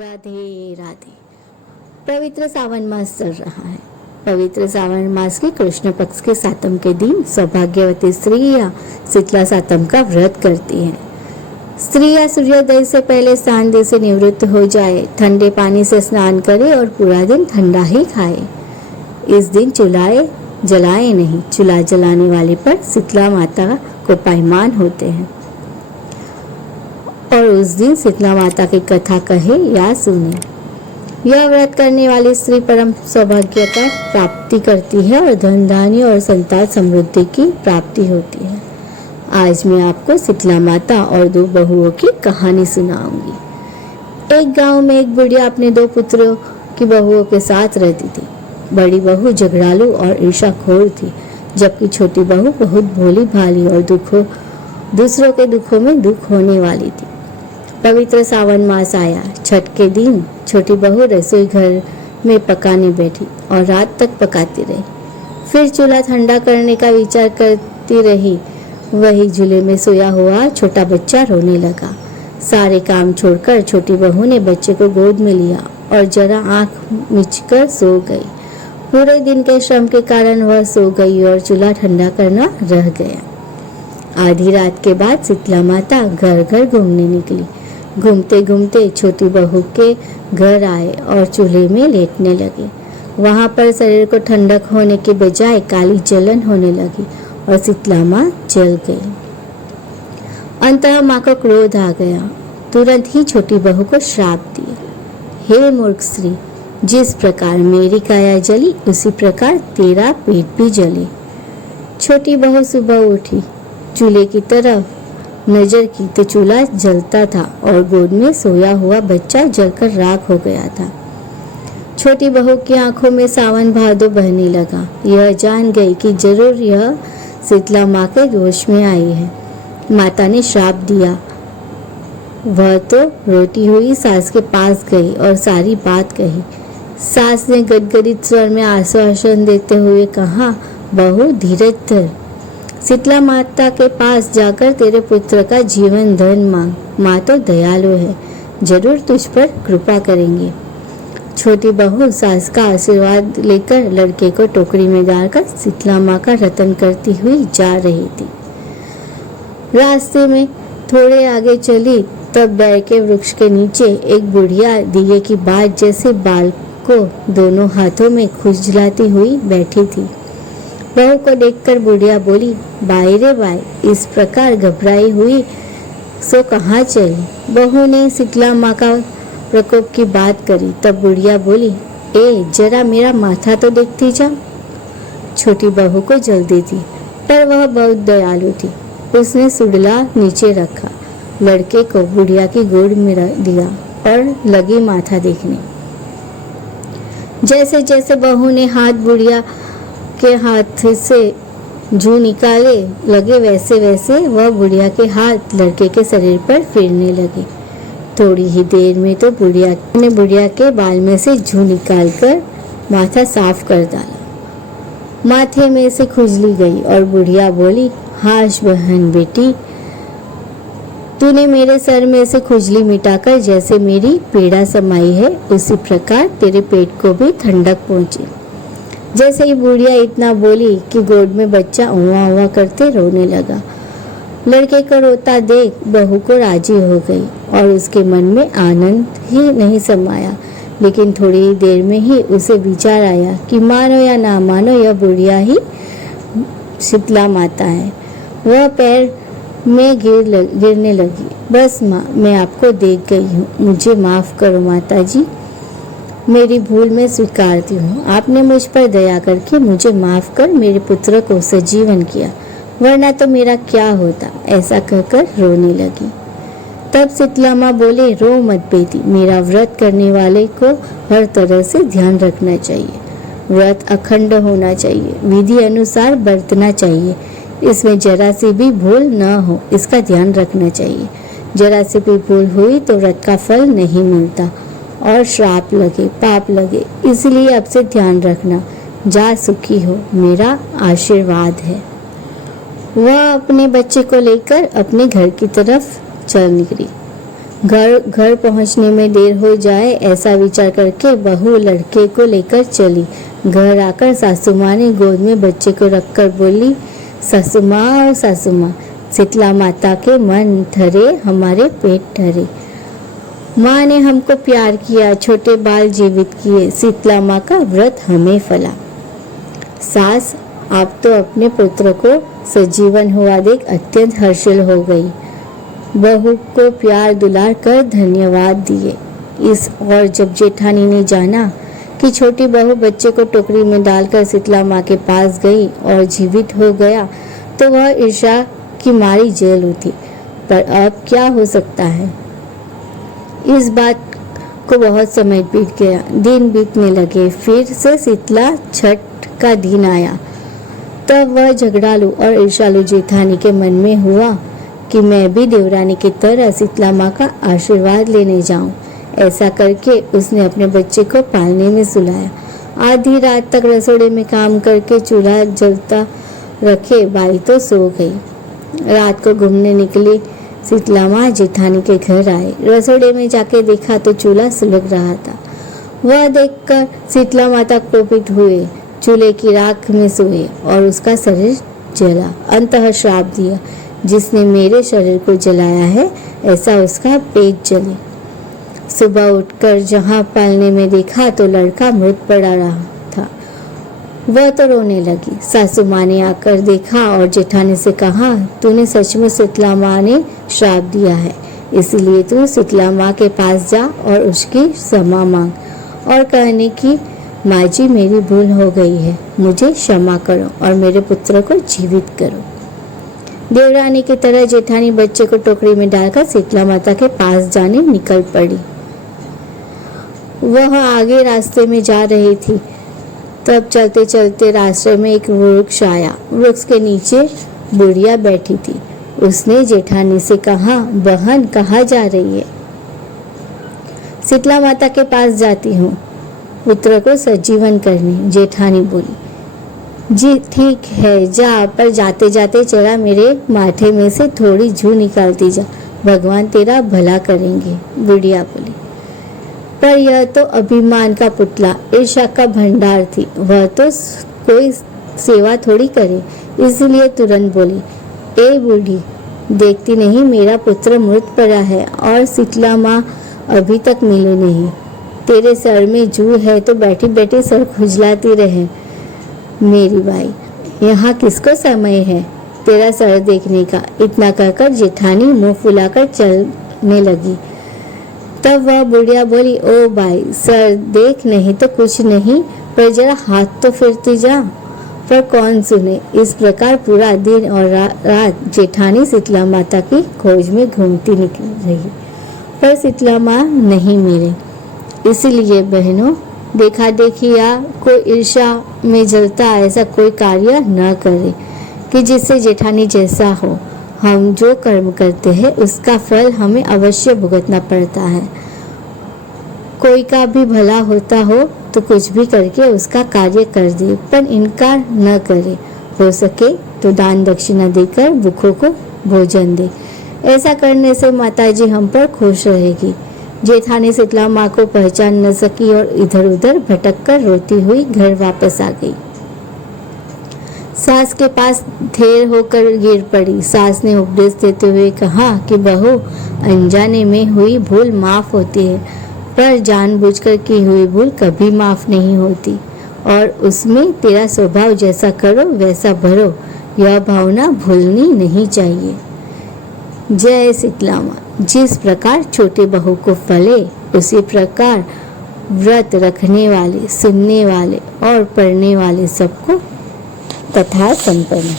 राधे राधे। पवित्र सावन मास चल रहा है। पवित्र सावन मास के कृष्ण पक्ष के सातम के दिन सौभाग्यवती स्त्रियां शीतला सातम का व्रत करती हैं। स्त्रियां सूर्योदय से पहले सांध्य से निवृत्त हो जाए, ठंडे पानी से स्नान करे और पूरा दिन ठंडा ही खाए। इस दिन चूल्हा जलाए नहीं, चूल्हा जलाने वाले पर शीतला माता को पायमान होते हैं और उस दिन शीतला माता की कथा कहे या सुने। यह व्रत करने वाली स्त्री परम सौभाग्य का प्राप्ति करती है और धन धान्य और संतान समृद्धि की प्राप्ति होती है। आज मैं आपको शीतला माता और दो बहुओं की कहानी सुनाऊंगी। एक गांव में एक बुढ़िया अपने दो पुत्रों की बहुओं के साथ रहती थी। बड़ी बहू झगड़ालू और ईर्ष्याखोर थी, जबकि छोटी बहू बहुत भोली भाली और दूसरों के दुखों में दुख होने वाली थी। पवित्र सावन मास आया। छठ के दिन छोटी बहू रसोई घर में पकाने बैठी और रात तक पकाती रही। फिर चूल्हा ठंडा करने का विचार करती रही। वही झूले में सोया हुआ छोटा बच्चा रोने लगा। सारे काम छोड़कर छोटी बहू ने बच्चे को गोद में लिया और जरा आंख मिचकर सो गई। पूरे दिन के श्रम के कारण वह सो गई और चूल्हा ठंडा करना रह गया। आधी रात के बाद शीतला माता घर घर घूमने निकली। घूमते घूमते छोटी बहू के घर आए और चूल्हे में लेटने लगे। वहां पर शरीर को ठंडक होने के बजाय काली जलन होने लगी और शीतला माँ जल गई। अंततः माँ को क्रोध आ गया। तुरंत ही छोटी बहू को श्राप दिया, हे मूर्ख स्त्री, जिस प्रकार मेरी काया जली उसी प्रकार तेरा पेट भी जले। छोटी बहू सुबह उठी, चूल्हे की तरफ नजर की तो चूल्हा जलता था और गोद में सोया हुआ बच्चा जलकर राख हो गया था। छोटी बहू की आंखों में सावन भादो बहने लगा। यह जान गई कि जरूर यह शीतला माँ के दोष में आई है। माता ने श्राप दिया। वह तो रोती हुई सास के पास गई और सारी बात कही। सास ने गदगदित स्वर में आश्वासन देते हुए कहा, बहू धीरज धर, शीतला माता के पास जाकर तेरे पुत्र का जीवन धन मांग। माँ तो दयालु है, जरूर तुझ पर कृपा करेंगे। छोटी बहू सास का आशीर्वाद लेकर लड़के को टोकरी में डालकर शीतला माँ का रतन करती हुई जा रही थी। रास्ते में थोड़े आगे चली तब बैर के वृक्ष के नीचे एक बुढ़िया दिए की बात जैसे बाल को दोनों हाथों में खुजलाती हुई बैठी थी। बहू को देखकर बुढ़िया बोली, बाई रे बाई, इस प्रकार घबराई हुई सो कहाँ चली। बहू ने शीतला माँ का प्रकोप की बात करी। तब बुढ़िया बोली, ए जरा मेरा माथा तो देखती जा। छोटी बहू को जल्दी थी, पर वह बहुत दयालु थी। उसने सुडला नीचे रखा, लड़के को बुढ़िया की गोद में रख दिया और लगी माथा देखने। जैसे जैसे बहू ने हाथ बुढ़िया के हाथ से जू निकाले लगे, वैसे वैसे वह बुढ़िया के हाथ लड़के के शरीर पर फिरने लगे। थोड़ी ही देर में तो बुढ़िया ने बुढ़िया के बाल में से जू निकालकर माथा साफ कर डाला। माथे में से खुजली गई और बुढ़िया बोली, हाश बहन बेटी, तूने मेरे सर में से खुजली मिटाकर जैसे मेरी पीड़ा समाई है, उसी प्रकार तेरे पेट को भी ठंडक पहुंची। जैसे ही बुढ़िया इतना बोली कि गोद में बच्चा उवा उवा करते रोने लगा। लड़के को रोता देख बहू को राजी हो गई और उसके मन में आनंद ही नहीं समाया। लेकिन थोड़ी ही देर में ही उसे विचार आया कि मानो या ना मानो, यह बुढ़िया ही शीतला माता है। वह पैर में गिरने लगी। बस माँ, मैं आपको देख गई हूँ, मुझे माफ करो माता जी, मेरी भूल मैं स्वीकारती हूँ। आपने मुझ पर दया करके मुझे माफ कर मेरे पुत्र को सजीवन किया, वरना तो मेरा क्या होता। ऐसा कहकर रोने लगी। तब शीतला माँ बोले, रो मत बेटी, मेरा व्रत करने वाले को हर तरह से ध्यान रखना चाहिए। व्रत अखंड होना चाहिए, विधि अनुसार बरतना चाहिए, इसमें जरा सी भी भूल न हो, इसका ध्यान रखना चाहिए। जरा सी भी भूल हुई तो व्रत का फल नहीं मिलता और श्राप लगे, पाप लगे। इसलिए अब से ध्यान रखना। जा सुखी हो, मेरा आशीर्वाद है। वह अपने बच्चे को लेकर अपने घर की तरफ चल निकली। घर पहुंचने में देर हो जाए ऐसा विचार करके बहू लड़के को लेकर चली। घर आकर सासू माँ ने गोद में बच्चे को रखकर बोली, सासू माँ, शीतला माता के मन ठहरे, हमारे पेट ठहरे। माँ ने हमको प्यार किया, छोटे बाल जीवित किए, शीतला माँ का व्रत हमें फला। सास आप तो अपने पुत्र को सजीवन हुआ देख अत्यंत हर्षिल हो गई। बहू को प्यार दुलार कर धन्यवाद दिए। और जब जेठानी ने जाना कि छोटी बहू बच्चे को टोकरी में डालकर शीतला माँ के पास गई और जीवित हो गया, तो वह ईर्ष्या की मारी जेल उठी। पर अब क्या हो सकता है। इस बात को बहुत समय बीत गया, दिन बीतने लगे। फिर से शीतला छठ का दिन आया। तब वह झगड़ालू और ईर्ष्यालु जेठानी के मन में हुआ कि मैं भी देवरानी की तरह शीतला माँ का आशीर्वाद लेने जाऊं। ऐसा करके उसने अपने बच्चे को पालने में सुलाया। आधी रात तक रसोड़े में काम करके चूल्हा जलता रखे बाई तो सो गई। रात को घूमने निकली शीतला माँ जेठानी के घर आए। रसोड़े में जाके देखा तो चूल्हा सुलग रहा था। वह देखकर शीतला माता कोपित हुए, चूल्हे की राख में सोए और उसका शरीर जला। अंततः श्राप दिया, जिसने मेरे शरीर को जलाया है ऐसा उसका पेट जले। सुबह उठकर जहाँ पालने में देखा तो लड़का मृत पड़ा रहा था। वह तो रोने लगी। सासू माँ ने आकर देखा और जेठानी से कहा, तूने सचमुच शीतला माँ ने श्राप दिया है, इसलिए तू शीतला माँ के पास जा और उसकी क्षमा मांग और कहने की, माँ जी मेरी भूल हो गई है, मुझे क्षमा करो और मेरे पुत्र को जीवित करो। देवरानी की तरह जेठानी बच्चे को टोकरी में डालकर शीतला माता के पास जाने निकल पड़ी। वह आगे रास्ते में जा रही थी, तब चलते चलते रास्ते में एक वृक्ष आया। वृक्ष के नीचे बुढ़िया बैठी थी। उसने जेठानी से कहा, बहन कहाँ जा रही है? शीतला माता के पास जाती हूँ, पुत्र को सजीवन करने। जेठानी बोली, जी ठीक है जा, पर जाते जाते जरा मेरे माथे में से थोड़ी जू निकालती जा, भगवान तेरा भला करेंगे। बुढ़िया बोली, पर यह तो अभिमान का पुतला, ईर्ष्या का भंडार थी, वह तो कोई सेवा थोड़ी करे, इसलिए तुरंत बोली, ए बूढ़ी, देखती नहीं मेरा पुत्र मृत पड़ा है और शीतला माँ अभी तक मिले नहीं। तेरे सर में जू है तो बैठी बैठी सर खुजलाती रहे। मेरी बाई, यहाँ किसको समय है तेरा सर देखने का? इतना कहकर जेठानी मुंह फुलाकर चलने लगी। तब वह बुढ़िया बोली, ओ भाई, सर देख नहीं तो कुछ नहीं, पर जरा हाथ तो फिरती जा। पर कौन सुने। इस प्रकार पूरा दिन और रात जेठानी शीतला माता की खोज में घूमती निकल रही, पर शीतला माँ नहीं मिले। इसलिए बहनों, देखा देखी या कोई ईर्ष्या में जलता ऐसा कोई कार्य न करे कि जिससे जेठानी जैसा हो। हम जो कर्म करते हैं उसका फल हमें अवश्य भुगतना पड़ता है। कोई का भी भला होता हो तो कुछ भी करके उसका कार्य कर दे, पर इनकार न करे। हो सके तो दान दक्षिणा देकर भूखों को भोजन दे। ऐसा करने से माताजी हम पर खुश रहेगी। जेठानी शीतला माँ को पहचान न सकी और इधर उधर भटक कर रोती हुई घर वापस आ गई। सास के पास ढेर होकर गिर पड़ी। सास ने उपदेश देते हुए कहा कि बहू, अनजाने में हुई भूल माफ होती है, पर जानबूझकर की हुई भूल कभी माफ नहीं होती, और उसमें तेरा स्वभाव जैसा करो वैसा भरो, यह भावना भूलनी नहीं चाहिए। जय शीतला माँ। जिस प्रकार छोटे बहू को फले, उसी प्रकार व्रत रखने वाले, सुनने वाले और पढ़ने वाले सबको कथा संपन्न।